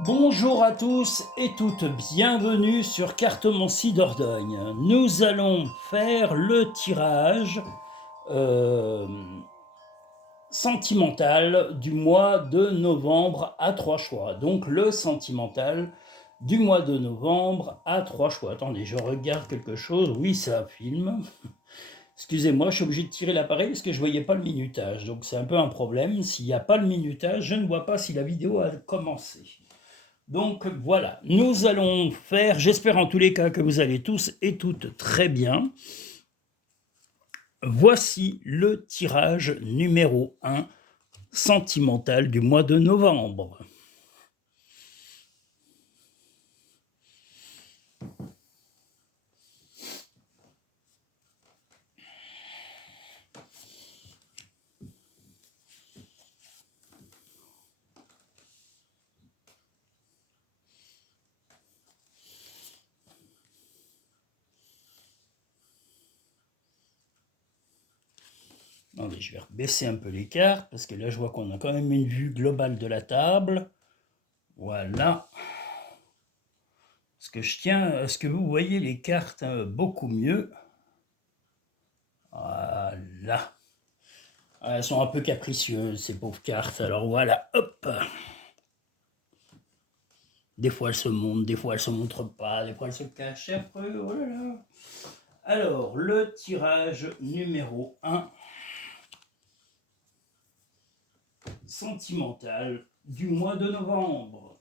Bonjour à tous et toutes, bienvenue sur Cartomancie Dordogne. Nous allons faire le tirage euh, sentimental du mois de novembre à trois choix. Donc le sentimental du mois de novembre à trois choix. Attendez, je regarde quelque chose. Oui, ça filme. Excusez-moi, je suis obligé de tirer l'appareil parce que je ne voyais pas le minutage. Donc c'est un peu un problème. S'il n'y a pas le minutage, je ne vois pas si la vidéo a commencé. Donc voilà, nous allons faire, j'espère en tous les cas que vous allez tous et toutes très bien. Voici le tirage numéro 1 sentimental du mois de novembre. Attendez, je vais baisser un peu les cartes parce que là je vois qu'on a quand même une vue globale de la table. Voilà. Parce que je tiens à ce que vous voyez les cartes beaucoup mieux. Voilà. Elles sont un peu capricieuses ces pauvres cartes. Alors voilà, hop. Des fois elles se montrent, des fois elles se montrent pas, des fois elles se cachent. Et après, oh là là. Alors, le tirage numéro 1 sentimental du mois de novembre.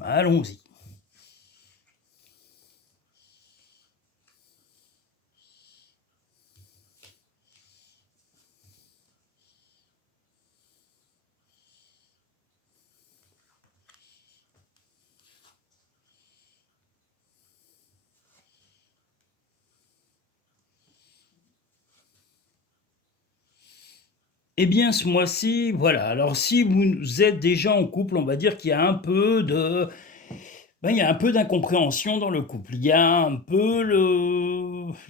Allons-y. Eh bien, ce mois-ci, voilà. Alors, si vous êtes déjà en couple, on va dire qu'il y a un peu de... il y a un peu d'incompréhension dans le couple. Il y a un peu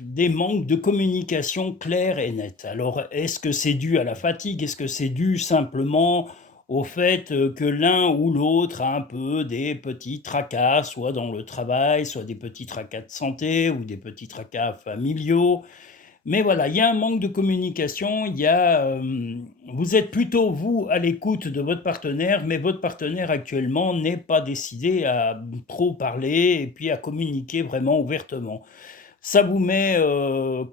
des manques de communication claire et nette. Alors, est-ce que c'est dû à la fatigue? Est-ce que c'est dû simplement au fait que l'un ou l'autre a un peu des petits tracas, soit dans le travail, soit des petits tracas de santé ou des petits tracas familiaux? Mais voilà, il y a un manque de communication, vous êtes plutôt, vous, à l'écoute de votre partenaire, mais votre partenaire actuellement n'est pas décidé à trop parler et puis à communiquer vraiment ouvertement. Ça vous met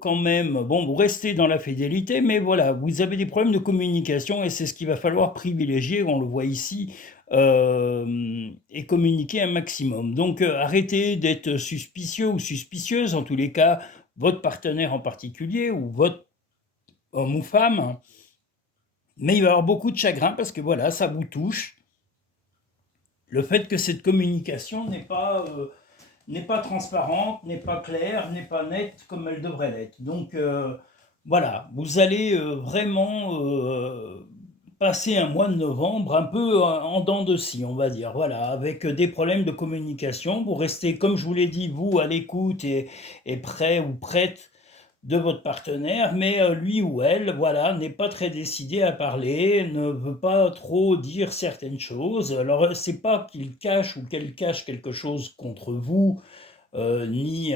quand même, bon, vous restez dans la fidélité, mais voilà, vous avez des problèmes de communication et c'est ce qu'il va falloir privilégier, on le voit ici, et communiquer un maximum. Donc arrêtez d'être suspicieux ou suspicieuse, en tous les cas, votre partenaire en particulier ou votre homme ou femme, mais il va y avoir beaucoup de chagrin parce que voilà, ça vous touche. Le fait que cette communication n'est pas transparente, n'est pas claire, n'est pas nette comme elle devrait l'être. Donc voilà, vous allez vraiment passer un mois de novembre un peu en dents de scie, on va dire, voilà, avec des problèmes de communication. Vous restez, comme je vous l'ai dit, vous à l'écoute et prêt ou prête de votre partenaire, mais lui ou elle, voilà, n'est pas très décidé à parler, ne veut pas trop dire certaines choses. Alors, c'est pas qu'il cache ou qu'elle cache quelque chose contre vous, ni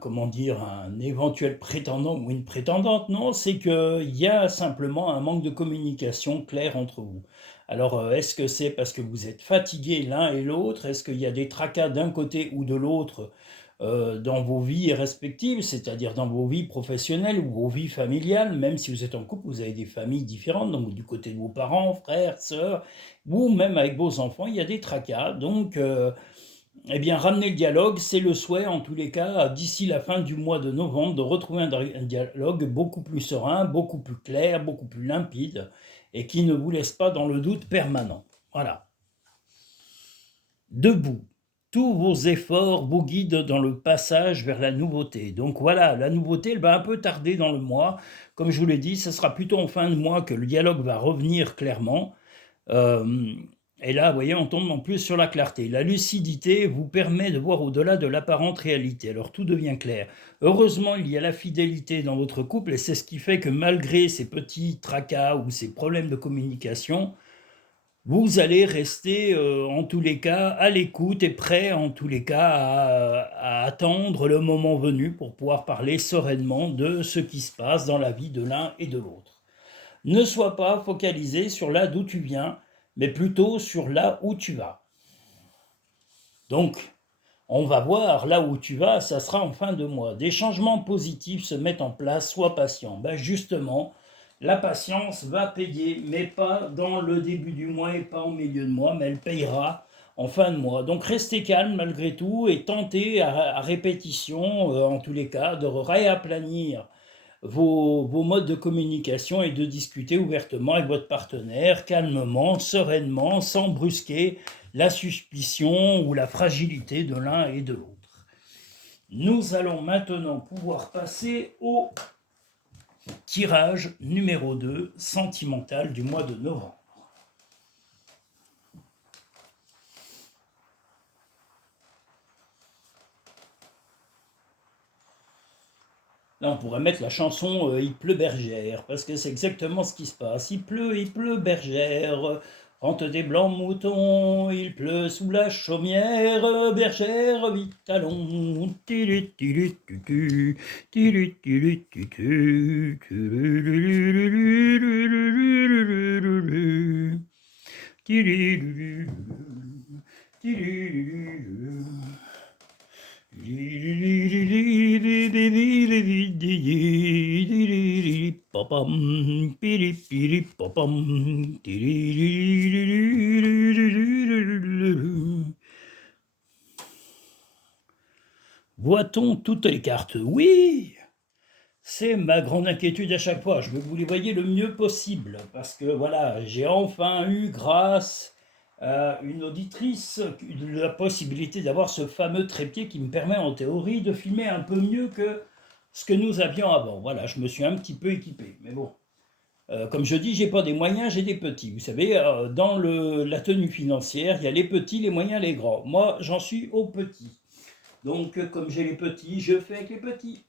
comment dire, un éventuel prétendant ou une prétendante, non, c'est qu'il y a simplement un manque de communication claire entre vous. Alors, est-ce que c'est parce que vous êtes fatigués l'un et l'autre? Est-ce qu'il y a des tracas d'un côté ou de l'autre dans vos vies respectives, c'est-à-dire dans vos vies professionnelles ou vos vies familiales? Même si vous êtes en couple, vous avez des familles différentes, donc du côté de vos parents, frères, sœurs, ou même avec vos enfants, il y a des tracas. Donc, eh bien, ramener le dialogue, c'est le souhait, en tous les cas, d'ici la fin du mois de novembre, de retrouver un dialogue beaucoup plus serein, beaucoup plus clair, beaucoup plus limpide, et qui ne vous laisse pas dans le doute permanent. Voilà. Debout. Tous vos efforts vous guident dans le passage vers la nouveauté. Donc voilà, la nouveauté, elle va un peu tarder dans le mois. Comme je vous l'ai dit, ce sera plutôt en fin de mois que le dialogue va revenir clairement. Euh, Et là, vous voyez, on tombe en plus sur la clarté. La lucidité vous permet de voir au-delà de l'apparente réalité. Alors tout devient clair. Heureusement, il y a la fidélité dans votre couple et c'est ce qui fait que malgré ces petits tracas ou ces problèmes de communication, vous allez rester en tous les cas à l'écoute et prêt en tous les cas à attendre le moment venu pour pouvoir parler sereinement de ce qui se passe dans la vie de l'un et de l'autre. Ne sois pas focalisé sur là d'où tu viens, mais plutôt sur là où tu vas. Donc, on va voir là où tu vas, ça sera en fin de mois. Des changements positifs se mettent en place, sois patient. Ben justement, la patience va payer, mais pas dans le début du mois et pas au milieu de mois, mais elle payera en fin de mois. Donc restez calme malgré tout et tentez à répétition, en tous les cas, de réaplanir vos modes de communication et de discuter ouvertement avec votre partenaire, calmement, sereinement, sans brusquer la suspicion ou la fragilité de l'un et de l'autre. Nous allons maintenant pouvoir passer au tirage numéro 2, sentimental du mois de novembre. Là, on pourrait mettre la chanson Il pleut bergère, parce que c'est exactement ce qui se passe. Il pleut bergère, rente des blancs moutons, il pleut sous la chaumière, bergère, vite allons. Tilu, tilu, tutu, tilu, tilu, tutu, tulululululululululu, tililulu, tililulu. Voit-on toutes les cartes? Oui, c'est ma grande inquiétude à chaque fois. Je veux que vous les voyez le mieux possible, parce que voilà, j'ai enfin eu, grâce à une auditrice, la possibilité d'avoir ce fameux trépied qui me permet en théorie de filmer un peu mieux que ce que nous avions avant. Voilà, je me suis un petit peu équipé, mais bon. Comme je dis, j'ai pas des moyens, j'ai des petits. Vous savez, dans la tenue financière, il y a les petits, les moyens, les grands. Moi, j'en suis aux petits. Donc, comme j'ai les petits, je fais avec les petits.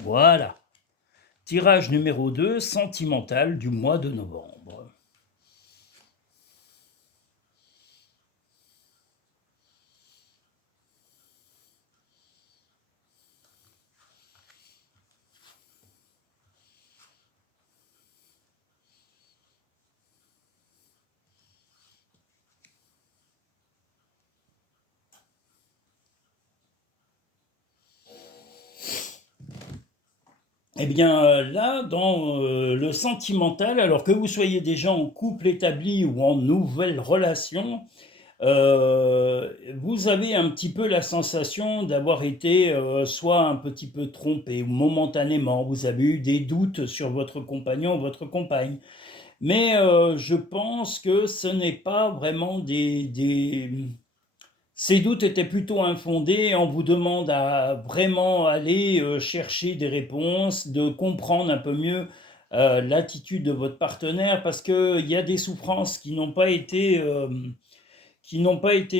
Voilà. Tirage numéro 2, sentimental du mois de novembre. Eh bien, là, dans le sentimental, alors que vous soyez déjà en couple établi ou en nouvelle relation, vous avez un petit peu la sensation d'avoir été soit un petit peu trompé ou momentanément, vous avez eu des doutes sur votre compagnon ou votre compagne. Mais je pense que ce n'est pas vraiment ces doutes étaient plutôt infondés et on vous demande à vraiment aller chercher des réponses, de comprendre un peu mieux l'attitude de votre partenaire parce qu'il y a des souffrances qui n'ont pas été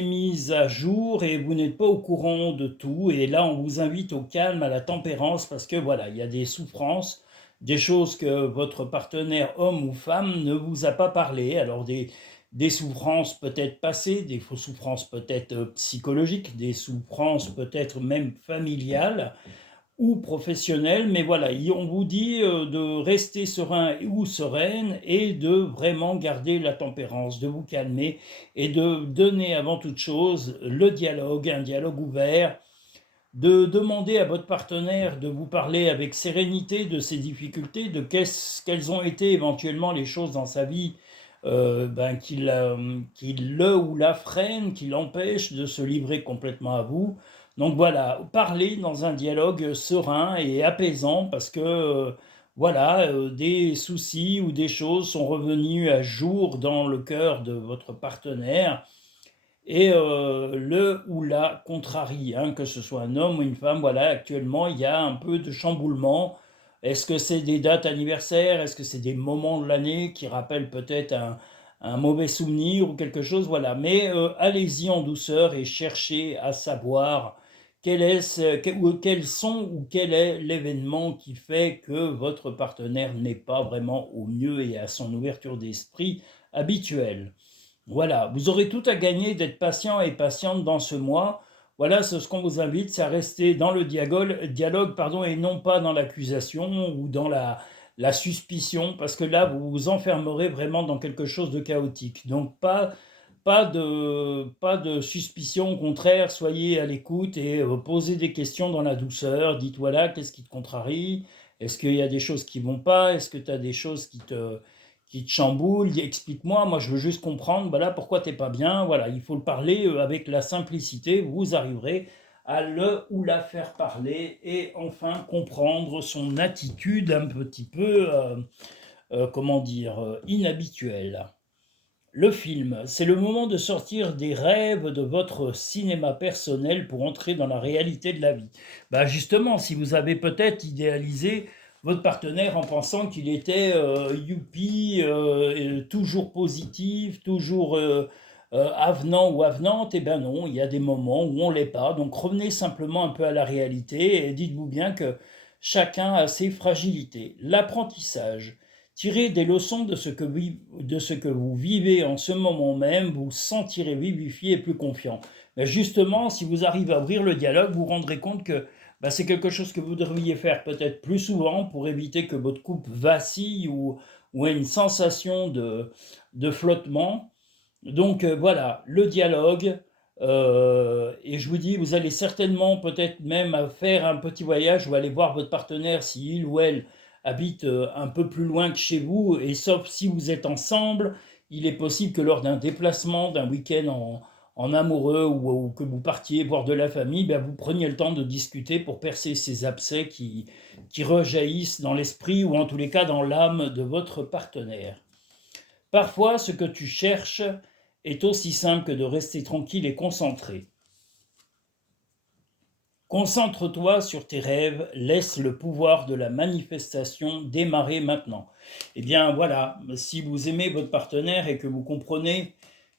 mises à jour et vous n'êtes pas au courant de tout. Et là, on vous invite au calme, à la tempérance parce que voilà, il y a des souffrances, des choses que votre partenaire, homme ou femme, ne vous a pas parlé. Alors des souffrances peut-être passées, des souffrances peut-être psychologiques, des souffrances peut-être même familiales ou professionnelles, mais voilà, on vous dit de rester serein ou sereine et de vraiment garder la tempérance, de vous calmer et de donner avant toute chose le dialogue, un dialogue ouvert, de demander à votre partenaire de vous parler avec sérénité de ses difficultés, de quelles ont été éventuellement les choses dans sa vie qui le ou la freine, qui l'empêche de se livrer complètement à vous. Donc voilà, parler dans un dialogue serein et apaisant parce que voilà, des soucis ou des choses sont revenus à jour dans le cœur de votre partenaire et le ou la contrarie, hein, que ce soit un homme ou une femme. Voilà, actuellement, il y a un peu de chamboulement. Est-ce que c'est des dates anniversaires? Est-ce que c'est des moments de l'année qui rappellent peut-être un mauvais souvenir ou quelque chose? Voilà. Mais allez-y en douceur et cherchez à savoir quels sont ou quel est l'événement qui fait que votre partenaire n'est pas vraiment au mieux et à son ouverture d'esprit habituelle. Voilà, vous aurez tout à gagner d'être patient et patiente dans ce mois. Voilà, c'est ce qu'on vous invite, c'est à rester dans le dialogue, pardon, et non pas dans l'accusation ou dans la suspicion, parce que là, vous vous enfermerez vraiment dans quelque chose de chaotique. Donc, pas de suspicion, au contraire, soyez à l'écoute et posez des questions dans la douceur. Dites, voilà, qu'est-ce qui te contrarie? Est-ce qu'il y a des choses qui vont pas? Est-ce que tu as des choses qui te chamboulent? Explique-moi, moi je veux juste comprendre, voilà, pourquoi t'es pas bien. Voilà, il faut le parler avec la simplicité, vous arriverez à le ou la faire parler et enfin comprendre son attitude un petit peu, comment dire, inhabituelle. Le film, c'est le moment de sortir des rêves de votre cinéma personnel pour entrer dans la réalité de la vie. Bah justement, si vous avez peut-être idéalisé votre partenaire en pensant qu'il était youpi, toujours positif, toujours avenant ou avenante, eh bien non, il y a des moments où on ne l'est pas. Donc revenez simplement un peu à la réalité et dites-vous bien que chacun a ses fragilités. L'apprentissage. Tirez des leçons de ce que vous vivez en ce moment même, vous sentirez vivifié et plus confiant. Mais justement, si vous arrivez à ouvrir le dialogue, vous vous rendrez compte que bah, c'est quelque chose que vous devriez faire peut-être plus souvent pour éviter que votre couple vacille ou ait une sensation de flottement. Donc voilà, le dialogue. Et je vous dis, vous allez certainement peut-être même faire un petit voyage ou aller voir votre partenaire si il ou elle habite un peu plus loin que chez vous. Et sauf si vous êtes ensemble, il est possible que lors d'un déplacement, d'un week-end en amoureux ou que vous partiez voir de la famille, ben vous preniez le temps de discuter pour percer ces abcès qui rejaillissent dans l'esprit ou en tous les cas dans l'âme de votre partenaire. Parfois, ce que tu cherches est aussi simple que de rester tranquille et concentré. Concentre-toi sur tes rêves, laisse le pouvoir de la manifestation démarrer maintenant. Eh bien voilà, si vous aimez votre partenaire et que vous comprenez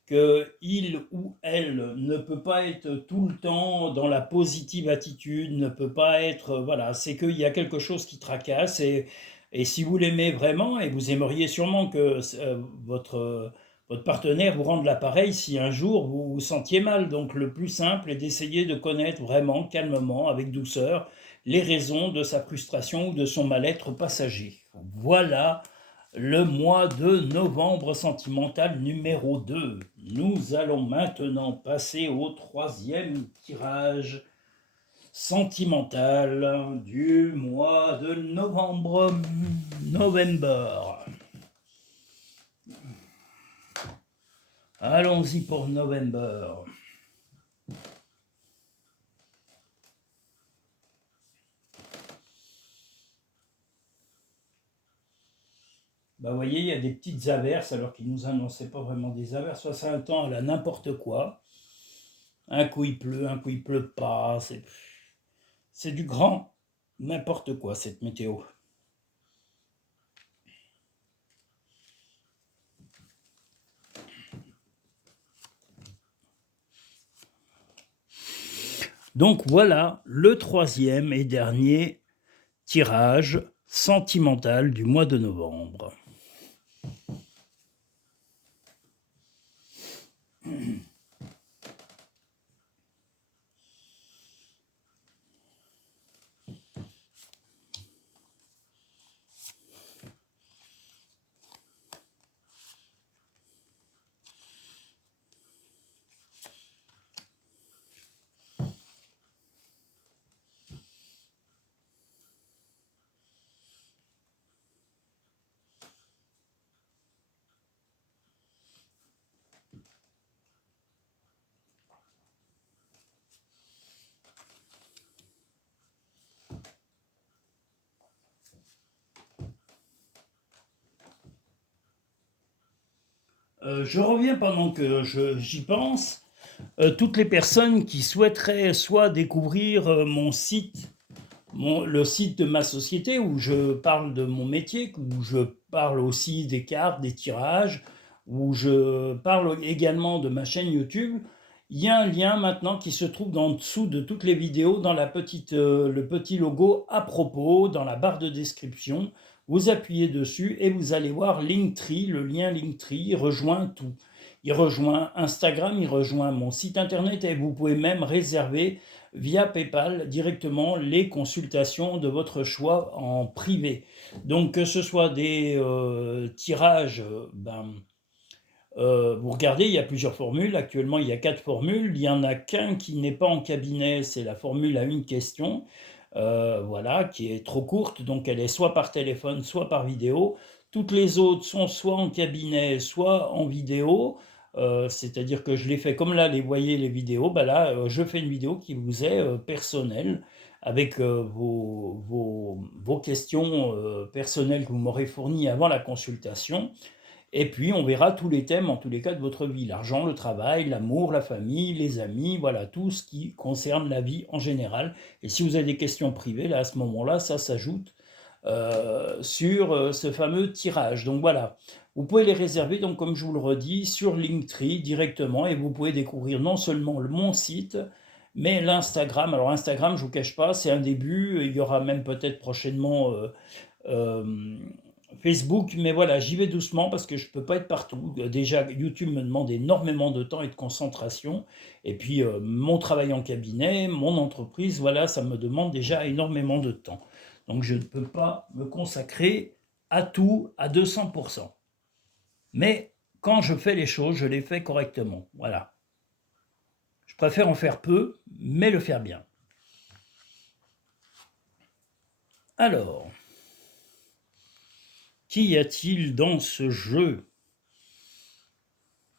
qu'il ou elle ne peut pas être tout le temps dans la positive attitude, ne peut pas être, voilà, c'est qu'il y a quelque chose qui tracasse et si vous l'aimez vraiment et vous aimeriez sûrement que votre partenaire vous rende l'appareil si un jour vous vous sentiez mal. Donc le plus simple est d'essayer de connaître vraiment, calmement, avec douceur, les raisons de sa frustration ou de son mal-être passager. Voilà le mois de novembre sentimental numéro 2. Nous allons maintenant passer au troisième tirage sentimental du mois de novembre. November. Allons-y pour November. Bah, vous voyez, il y a des petites averses alors qu'ils nous annonçaient pas vraiment des averses. Soit c'est un temps à la n'importe quoi. Un coup il pleut, un coup il pleut pas. C'est du grand n'importe quoi cette météo. Donc voilà le troisième et dernier tirage sentimental du mois de novembre. Je reviens pendant que j'y pense. Toutes les personnes qui souhaiteraient soit découvrir mon site, le site de ma société où je parle de mon métier, où je parle aussi des cartes, des tirages, où je parle également de ma chaîne YouTube, il y a un lien maintenant qui se trouve en dessous de toutes les vidéos dans le petit logo à propos, dans la barre de description. Vous appuyez dessus et vous allez voir Linktree, le lien Linktree, il rejoint tout. Il rejoint Instagram, il rejoint mon site internet et vous pouvez même réserver via PayPal directement les consultations de votre choix en privé. Donc que ce soit des tirages, vous regardez, il y a plusieurs formules. Actuellement, il y a 4 formules. Il n'y en a qu'un qui n'est pas en cabinet, c'est la formule à une question. Voilà, qui est trop courte, donc elle est soit par téléphone, soit par vidéo. Toutes les autres sont soit en cabinet, soit en vidéo. C'est-à-dire que je les fais comme là, les voyez les vidéos. Bah là, je fais une vidéo qui vous est personnelle, avec vos questions personnelles que vous m'aurez fournies avant la consultation. Et puis, on verra tous les thèmes, en tous les cas, de votre vie. L'argent, le travail, l'amour, la famille, les amis, voilà, tout ce qui concerne la vie en général. Et si vous avez des questions privées, là, à ce moment-là, ça s'ajoute sur ce fameux tirage. Donc voilà, vous pouvez les réserver, donc comme je vous le redis, sur Linktree directement, et vous pouvez découvrir non seulement mon site, mais l'Instagram. Alors Instagram, je ne vous cache pas, c'est un début, il y aura même peut-être prochainement euh, Facebook, mais voilà, j'y vais doucement parce que je ne peux pas être partout. Déjà, YouTube me demande énormément de temps et de concentration. Et puis, mon travail en cabinet, mon entreprise, voilà, ça me demande déjà énormément de temps. Donc, je ne peux pas me consacrer à tout à 200%. Mais quand je fais les choses, je les fais correctement. Voilà. Je préfère en faire peu, mais le faire bien. Alors, qu'y a-t-il dans ce jeu?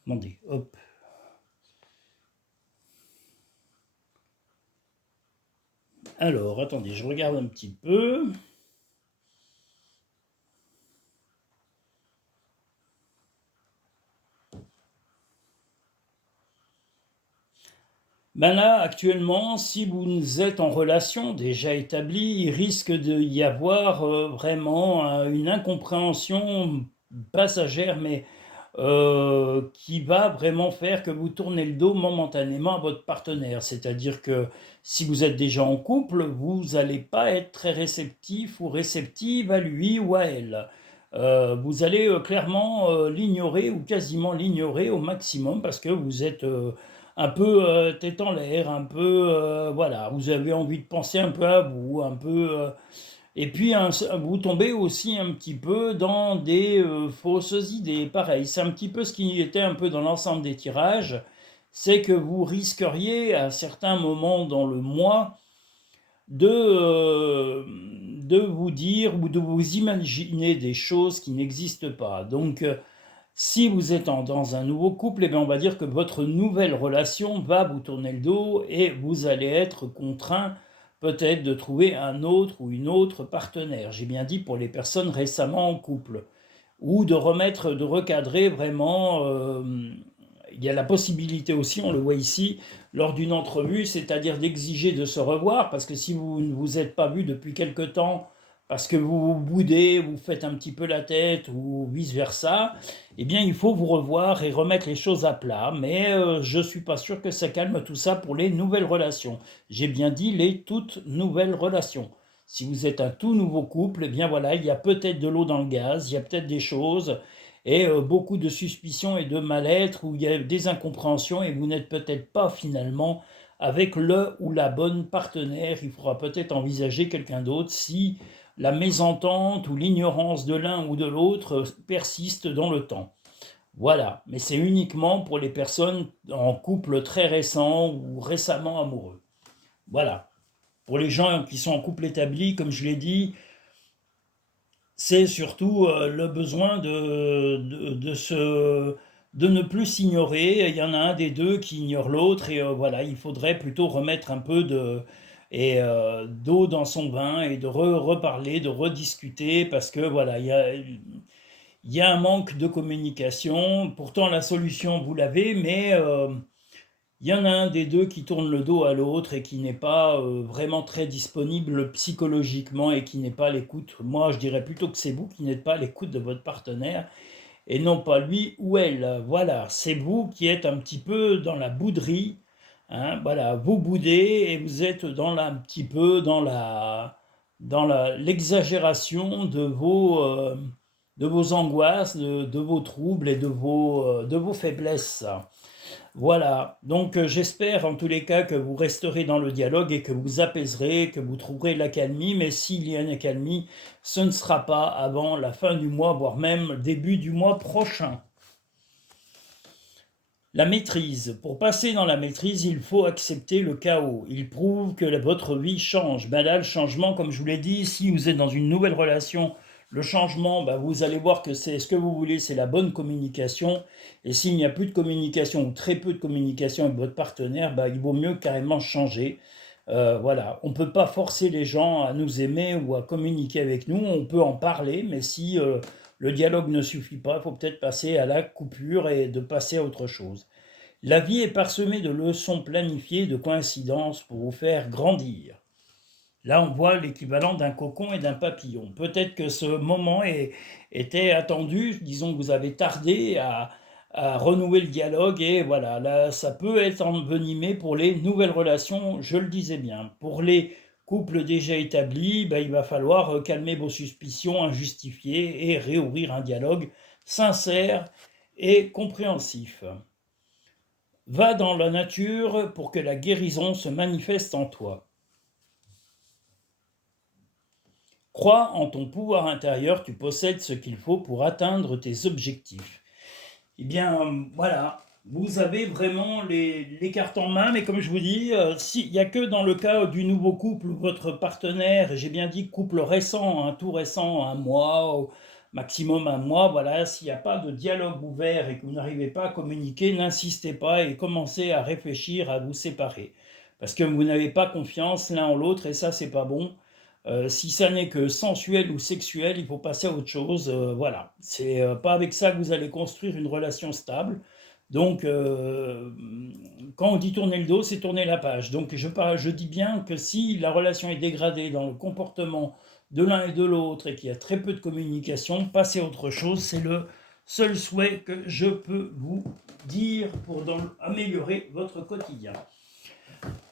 Attendez, hop. Alors, attendez, je regarde un petit peu. Ben là, actuellement, si vous êtes en relation déjà établie, il risque de y avoir vraiment une incompréhension passagère, mais qui va vraiment faire que vous tournez le dos momentanément à votre partenaire. C'est-à-dire que si vous êtes déjà en couple, vous n'allez pas être très réceptif ou réceptive à lui ou à elle. Vous allez clairement l'ignorer ou quasiment l'ignorer au maximum parce que vous êtes un peu tête en l'air, un peu, voilà, vous avez envie de penser un peu à vous, un peu... et puis vous tombez aussi un petit peu dans des fausses idées. Pareil, c'est un petit peu ce qui était un peu dans l'ensemble des tirages, c'est que vous risqueriez à certains moments dans le mois de vous dire ou de vous imaginer des choses qui n'existent pas. Donc, si vous êtes dans un nouveau couple, eh bien, on va dire que votre nouvelle relation va vous tourner le dos et vous allez être contraint peut-être de trouver un autre ou une autre partenaire. J'ai bien dit pour les personnes récemment en couple. Ou de remettre, de recadrer vraiment. Il y a la possibilité aussi, on le voit ici, lors d'une entrevue, c'est-à-dire d'exiger de se revoir, parce que si vous ne vous êtes pas vu depuis quelque temps, parce que vous vous boudez, vous faites un petit peu la tête ou vice-versa, eh bien il faut vous revoir et remettre les choses à plat. Mais je ne suis pas sûr que ça calme tout ça pour les nouvelles relations. J'ai bien dit les toutes nouvelles relations. Si vous êtes un tout nouveau couple, eh bien voilà, il y a peut-être de l'eau dans le gaz, il y a peut-être des choses et beaucoup de suspicions et de mal-être où il y a des incompréhensions et vous n'êtes peut-être pas finalement avec le ou la bonne partenaire. Il faudra peut-être envisager quelqu'un d'autre si la mésentente ou l'ignorance de l'un ou de l'autre persiste dans le temps. Voilà, mais c'est uniquement pour les personnes en couple très récent ou récemment amoureux. Voilà. Pour les gens qui sont en couple établi, comme je l'ai dit, c'est surtout le besoin de ne plus s'ignorer. Il y en a un des deux qui ignore l'autre et voilà, il faudrait plutôt remettre un peu d'eau dans son vin et de reparler, de rediscuter parce que voilà, il y a un manque de communication. Pourtant, la solution, vous l'avez, mais il y en a un des deux qui tourne le dos à l'autre et qui n'est pas vraiment très disponible psychologiquement et qui n'est pas à l'écoute. Moi, je dirais plutôt que c'est vous qui n'êtes pas à l'écoute de votre partenaire et non pas lui ou elle. Voilà, c'est vous qui êtes un petit peu dans la bouderie. Hein, voilà, vous boudez et vous êtes un petit peu dans l'exagération de vos angoisses, de vos troubles et de vos faiblesses. Voilà, donc j'espère en tous les cas que vous resterez dans le dialogue et que vous apaiserez, que vous trouverez l'accalmie, mais s'il y a une accalmie, ce ne sera pas avant la fin du mois, voire même début du mois prochain. La maîtrise. Pour passer dans la maîtrise, il faut accepter le chaos. Il prouve que votre vie change. Ben là, le changement, comme je vous l'ai dit, si vous êtes dans une nouvelle relation, le changement, ben vous allez voir que c'est ce que vous voulez, c'est la bonne communication. Et s'il n'y a plus de communication ou très peu de communication avec votre partenaire, ben il vaut mieux carrément changer. Voilà, on ne peut pas forcer les gens à nous aimer ou à communiquer avec nous. On peut en parler, mais si le dialogue ne suffit pas, il faut peut-être passer à la coupure et de passer à autre chose. La vie est parsemée de leçons planifiées, de coïncidences pour vous faire grandir. Là, on voit l'équivalent d'un cocon et d'un papillon. Peut-être que ce moment était attendu, disons que vous avez tardé à renouer le dialogue, et voilà, là, ça peut être envenimé pour les nouvelles relations, je le disais bien. Pour les couples déjà établis, ben, il va falloir calmer vos suspicions injustifiées et réouvrir un dialogue sincère et compréhensif. Va dans la nature pour que la guérison se manifeste en toi. Crois en ton pouvoir intérieur, tu possèdes ce qu'il faut pour atteindre tes objectifs. Eh bien, voilà, vous avez vraiment les cartes en main, mais comme je vous dis, il n'y a que dans le cas du nouveau couple où votre partenaire, et j'ai bien dit couple récent, tout récent, un mois, au maximum un mois, voilà, s'il n'y a pas de dialogue ouvert et que vous n'arrivez pas à communiquer, n'insistez pas et commencez à réfléchir à vous séparer. Parce que vous n'avez pas confiance l'un en l'autre et ça, c'est pas bon. Si ça n'est que sensuel ou sexuel, il faut passer à autre chose. Voilà, c'est pas avec ça que vous allez construire une relation stable. Donc, quand on dit tourner le dos, c'est tourner la page. Donc, je dis bien que si la relation est dégradée dans le comportement de l'un et de l'autre et qu'il y a très peu de communication, passez à autre chose. C'est le seul souhait que je peux vous dire pour améliorer votre quotidien.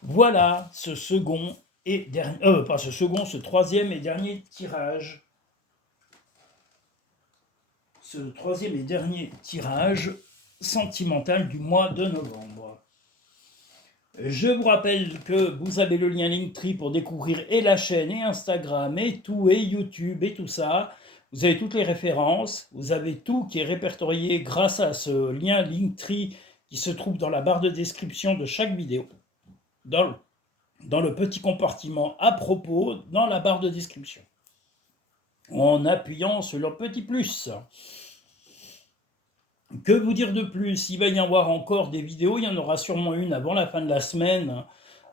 Voilà ce second et dernier, pas ce second, ce troisième et dernier tirage. Ce troisième et dernier tirage sentimental du mois de novembre. Je vous rappelle que vous avez le lien Linktree pour découvrir et la chaîne et Instagram et tout et YouTube et tout ça. Vous avez toutes les références, vous avez tout qui est répertorié grâce à ce lien Linktree qui se trouve dans la barre de description de chaque vidéo. Dans le petit compartiment à propos dans la barre de description. En appuyant sur le petit plus. Que vous dire de plus? Il va y avoir encore des vidéos, il y en aura sûrement une avant la fin de la semaine.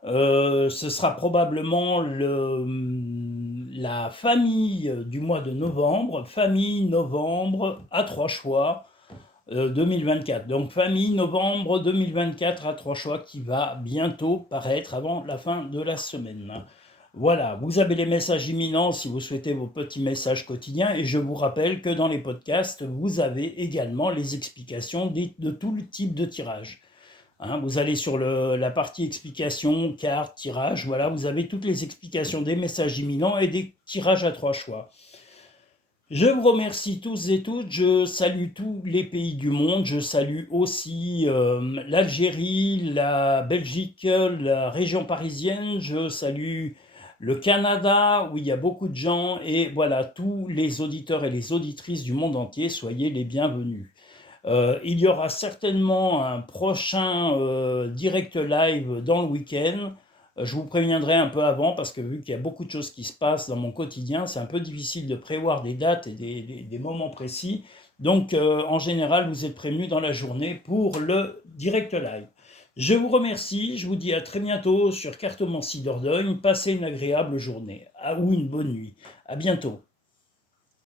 Ce sera probablement la famille du mois de novembre, famille novembre à 3 choix 2024. Donc famille novembre 2024 à 3 choix qui va bientôt paraître avant la fin de la semaine. Voilà, vous avez les messages imminents si vous souhaitez vos petits messages quotidiens et je vous rappelle que dans les podcasts, vous avez également les explications de tout le type de tirage. Hein, vous allez sur la partie explications, cartes, tirage, voilà, vous avez toutes les explications des messages imminents et des tirages à 3 choix. Je vous remercie tous et toutes, je salue tous les pays du monde, je salue aussi l'Algérie, la Belgique, la région parisienne, je salue le Canada où il y a beaucoup de gens et voilà, tous les auditeurs et les auditrices du monde entier, soyez les bienvenus. Il y aura certainement un prochain direct live dans le week-end. Je vous préviendrai un peu avant parce que vu qu'il y a beaucoup de choses qui se passent dans mon quotidien, c'est un peu difficile de prévoir des dates et des moments précis. Donc en général, vous êtes prévenus dans la journée pour le direct live. Je vous remercie, je vous dis à très bientôt sur Cartomancie Dordogne. Passez une agréable journée ou une bonne nuit. À bientôt.